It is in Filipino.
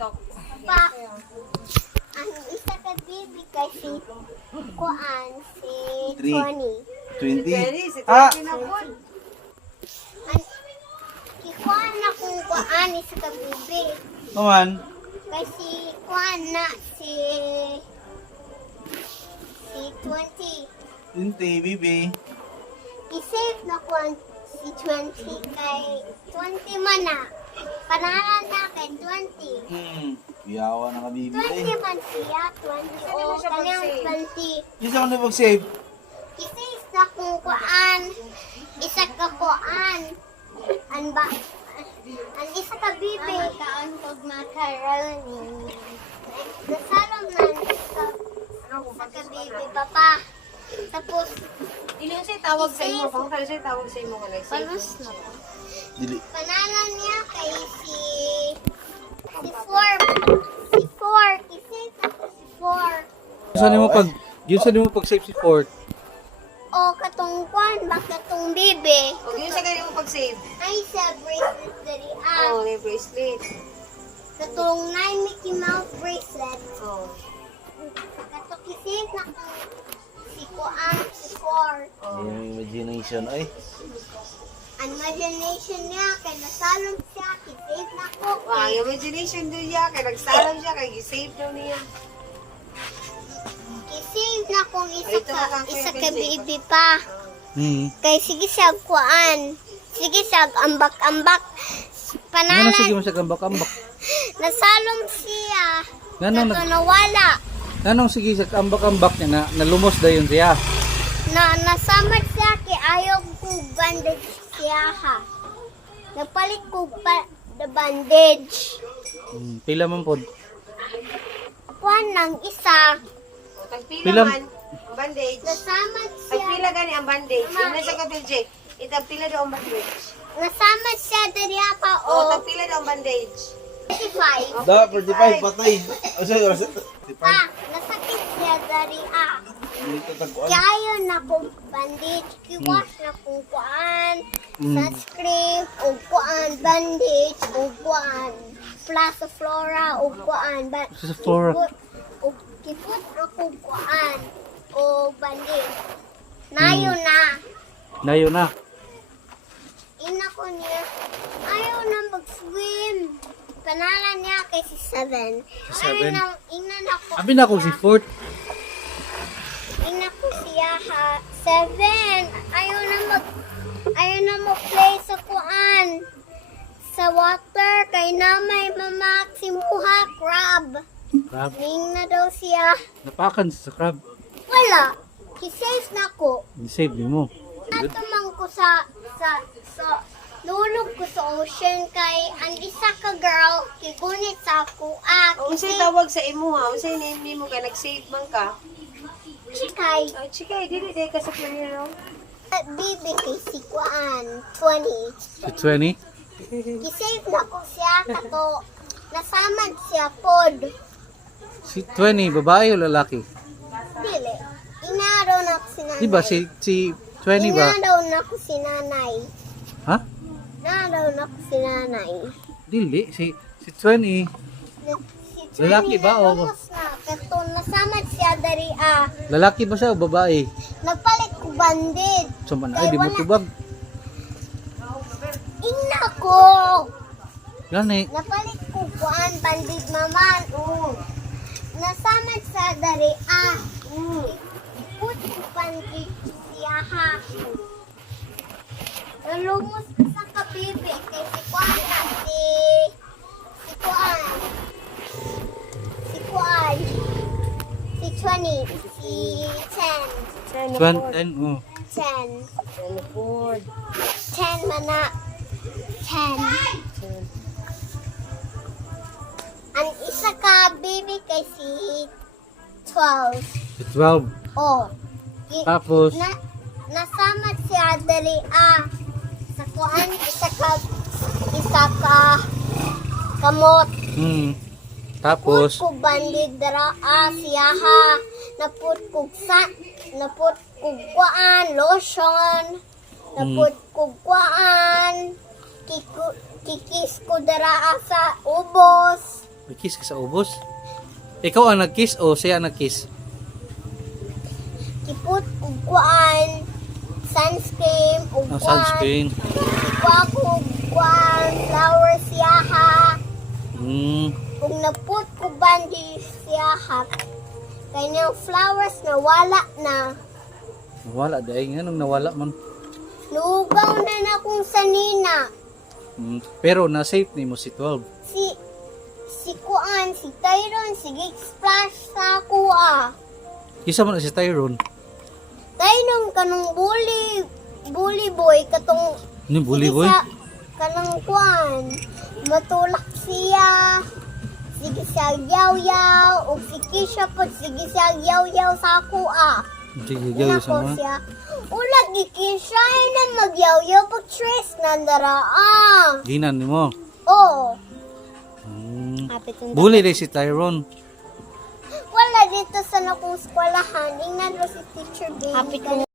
Pa, ang isa ka baby kasi kuan si Three. 20. 20. Ah! Ang kikuan na kung kuan isa ka baby. Naman. Kasi kuan na si 20. 20, bibi. I-save na kuan si 20 kay 20 man na. Panahan na kay 20. Yawa na ka, bibi. 20 man siya, 20 o kanyang 20. Isa ko na mag-save. I-save na kung kuan. Isa ka kuan. An ba? Ang isa ka bibi. Kaon kog macaroni. Nasalom na isa ka bibi, papa. Tapos, Ilan siya tawag sa imo? Kung kaya siya tawag sa imo ka nag-save? panos na po. Dili. Pananan niya kay si 4. Si 4. I-save na ko si 4. Saan mo pag-save si Fort? O katong kuan, baka katong bibi. O, yun siya ganyan mo pag-save. Ay, sa bracelet dari Oo, may bracelet. katong 9 Mickey Mouse bracelet. Oo. Katong i-save na ko si kuan, si 4. Yung imagination, ay. Ang imagination niya, kay nasalong siya, i-save na ko. Wow, yung imagination doon niya. Kaya nagsalam siya, kaya i-save daw niya. I-save na kong Ito na lang, isa Kuya ka Benji. baby pa. Kay sige siya kuan. Sige siya ambak-ambak. Nga sige Panalan, mo siya kambak-ambak. nasalong siya. Nga Kato nawala. Nanong sige sa kambak-ambak niya na nalumos dayon siya. Nasamad siya kay ayaw ko bandage siya ha. Nagpalit ko pa the bandage. Pila man pod. Kuan ng isa. O, tagpila Pila- man. Bandage. Nasamad Ay, siya. pila gani ang bandage. Yung nasa ka, Benji. Itagpila daw ang bandage. Nasamad siya dari pa O, o tagpila daw ang bandage. 55. Da, 45, patay. O, sorry, oras. Pa, nasakit siya dari Dito tagpuan. Kaya na kong bandage, kiwash na kong kuan, sunscreen, o kuan, bandage, o kuan, Plaza Flora, o kuan, Plaza Flora. o kipot na kong kuan, o bandage. Nayo na. Dayo na. Ina ko niya, ayaw na mag-swim. Panalan niya kay si 7. Si 7? Ina na ko. Abi na ko si Fort. Ina ko siya ha. 7. Ayaw na mag-play sa kuan. Sa water. Kay na may mamaksimuha crab. Crab. Ning na daw siya. Napakan sa crab. Wala. Kisave na ko. Save ni mo. Natumang ko sa lulog ko sa ocean kay ang isa ka girl kigunit sa ako. O, unsay tawag sa imo ha? Unsay name mo ka? Nag-save man ka? Chikay. Ay, chika, dili day ka sa planero. Bibi kay si Kuan. 20. Si 20. Kisave na ko siya kato nasamad siya pod. Si 20, babae o lalaki? Dili. Inaraw na ko si nanay. Diba si 20 ba? Inaraw na ko si nanay. Ha? Inaraw na ko si nanay. Dili. Si 20. Si Lalaki ba o- nalumos na. Kato nasamad siya dari Lalaki ba siya o babae? Nagpalit ko bandid. So man, ay di mo tubag. Ina ko. Gani. Napalit ko kuan bandid maman. Nasamad sa dari Put ko bandid siya ha. Nalumos ko sa kabibi kay si kuan na si kuan. Si kuan. Si 20. Si 10. 20. Oh. 10. Teleport. 10 mana. 10. Ang isa ka baby kay si 12. Si 12. Oh. Tapos, Nasamad siya dali sa kuan isa ka kamot. Tapos, Put ko bandid dara siya ha. Naput ko kuan lotion. Naput ko kuan kikis ko dara sa ubos. May kiss ka sa ubos? Ikaw ang nag-kiss o siya ang nag-kiss? Kipot og kuan sunscreen og Ang kuan. sunscreen. Kuha ko kuan flowers siya ha. Kung naput ko bandage siya ha. Kanyang flowers na wala na. Nawala dahil nga nung nawala man. Lugaw na kung sanina. Pero na-safe ni mo si 12. Si kuan, si Tyron, sige splash sa kuha. Kisa man na si Tyrone. Tyron kanong bully boy katong Ano bully boy? kanang kuan. Matulak siya. Sige siya yaw-yaw. O si Kisha po, sige siya yaw-yaw sa kuha. Sige, gawin sa mga. Siya. Ulag Kisha ay na magyaw-yaw pag stress na daraan. Ginan ni mo. Oo. Bully rin si Tyrone. Wala dito sa nakong eskwelahan. Ingnan mo si Teacher Baby.